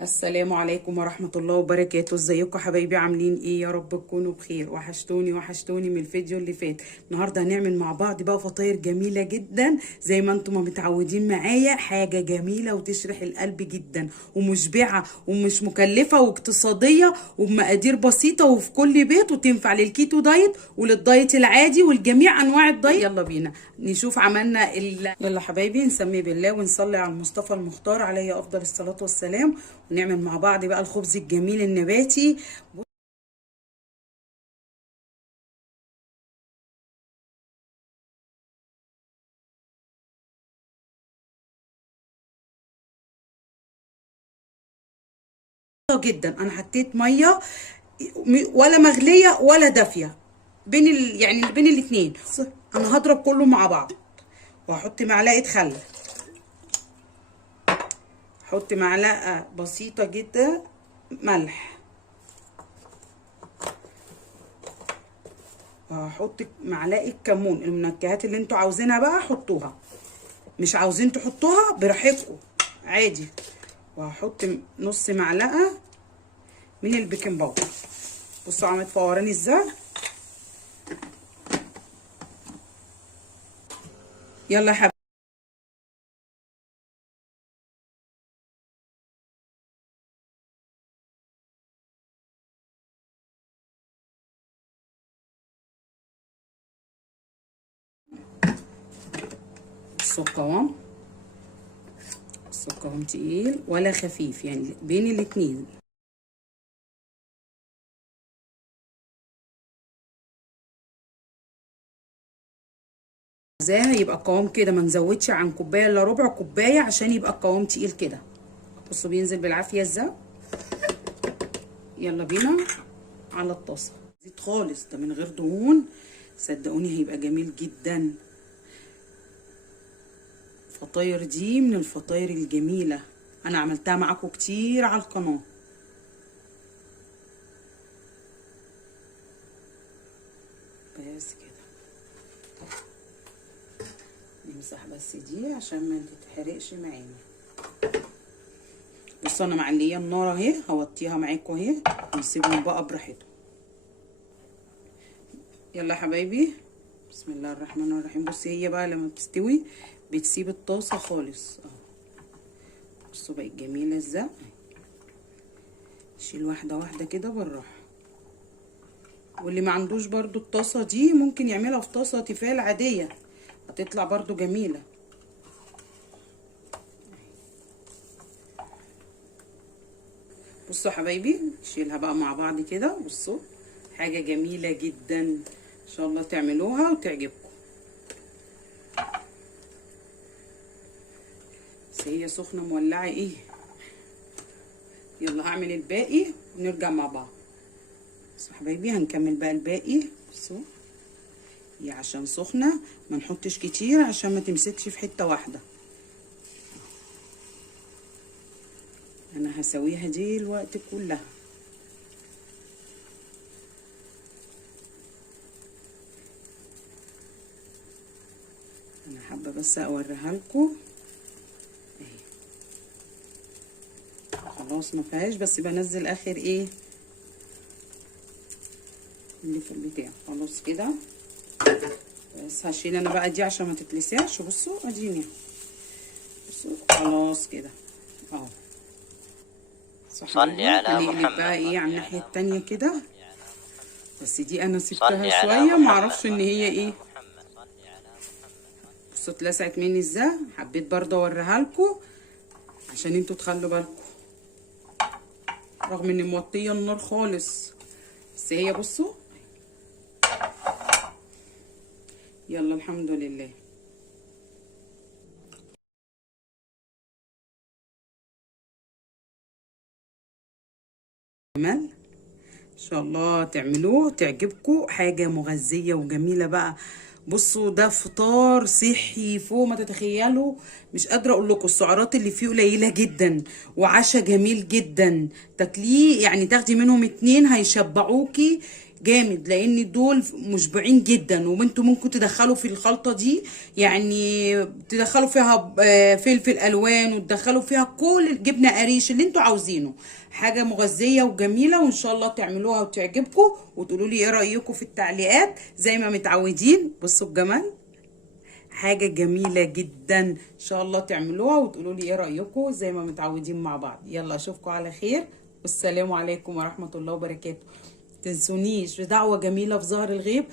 السلام عليكم ورحمة الله وبركاته. ازيكم حبايبي؟ عاملين ايه؟ يا رب تكونوا بخير. وحشتوني من الفيديو اللي فات. النهاردة هنعمل مع بعض بقى فطاير جميلة جدا زي ما انتم متعودين معايا. حاجة جميلة وتشرح القلب جدا ومشبعة ومش مكلفة واقتصادية وبمقادير بسيطة وفي كل بيت، وتنفع للكيتو دايت وللدايت العادي والجميع انواع الدايت. يلا بينا نشوف عملنا يلا حبايبي، نسمي بالله ونصلي على المصطفى المختار عليه افضل الصلاة والسلام، ونعمل مع بعض بقى الخبز الجميل النباتي. جدا انا حطيت ميه ولا مغليه ولا دافيه، يعني بين الاتنين. انا هضرب كله مع بعض وهحط معلقه خل، احط معلقه بسيطه جدا ملح، وهحط معلقه كمون. المنكهات اللي انتوا عاوزينها بقى حطوها، مش عاوزين تحطوها براحتكم عادي. وهحط نص معلقه من البيكنج باودر. بصوا عملت فوراني ازاي. يلا يا حبيبي، بصوا القوام، بصوا القوام تقيل ولا خفيف، يعني بين الاتنين. عايزاها يبقى القوام كده، ما نزودش عن كوبايه الا ربع كوبايه عشان يبقى القوام تقيل كده. بصوا بينزل بالعافيه ازاي. يلا بينا على الطاسه. زيت خالص، ده من غير دهون، صدقوني هيبقى جميل جدا. الفطاير دي من الفطاير الجميله، انا عملتها معاكم كتير على القناه. بس كده نمسح بس دي عشان ما تتحرقش معانا. بصوا انا معليه النار اهي، هوطيها معاكم اهي ونسيبهم بقى براحتهم. يلا يا حبايبي، بسم الله الرحمن الرحيم. بصي هي بقى لما بتستوي بتسيب الطاسه خالص اهو. بصوا بقت جميله ازاي. شيل واحده واحده كده بالراحه. واللي ما عندوش برضو الطاسه دي ممكن يعملها في طاسه تيفال عاديه، هتطلع برضو جميله. بصوا يا حبايبي، نشيلها بقى مع بعض كده. بصوا حاجه جميله جدا، ان شاء الله تعملوها وتعجبكم. بس هي سخنه مولعه ايه. يلا هعمل الباقي ونرجع مع بعض. بصوا حبايبي هنكمل بقى الباقي. بصوا هي عشان سخنه ما نحطش كتير عشان ما تمسكش في حته واحده. انا هسويها دي الوقت كلها. انا حابه بس اوريها لكم اهي. خلاص ما فيهاش، بس بنزل اخر ايه اللي في البتاع. خلاص كده، بس هشيل انا بقى دي عشان ما تتلسعش. بصوا اديني، بصوا خلاص كده اهو. صلي على هنقلب بقى محمد. ايه على الناحيه التانيه كده. بس دي انا سبتها شويه، معرفش ان هي ايه. بصوا اتلسعت مني ازاي. حبيت برضه اوريها لكم عشان انتوا تخلوا بالكم، رغم اني موطيه النار خالص. بس هي بصوا. يلا الحمد لله. جمال ان شاء الله تعملوه تعجبكم، حاجه مغذيه وجميله بقى. بصوا ده فطار صحي فوق ما تتخيلوا، مش قادره اقول لكم. السعرات اللي فيه قليله جدا، وعشا جميل جدا. تاكليه يعني تاخدي منهم اتنين هيشبعوكي جامد، لان دول مشبعين جدا. وانتوا ممكن تدخلوا في الخلطه دي يعني تدخلوا فيها فلفل الوان، وتدخلوا فيها كل جبنه قريش اللي انتوا عاوزينه. حاجه مغذيه وجميله، وان شاء الله تعملوها وتعجبكم، وتقولوا لي ايه رايكم في التعليقات زي ما متعودين. بصوا الجمال، حاجة جميلة جدا. ان شاء الله تعملوها وتقولوا لي ايه رأيكم زي ما متعودين مع بعض. يلا اشوفكم على خير، والسلام عليكم ورحمة الله وبركاته. تنسونيش بدعوة جميلة في ظهر الغيب.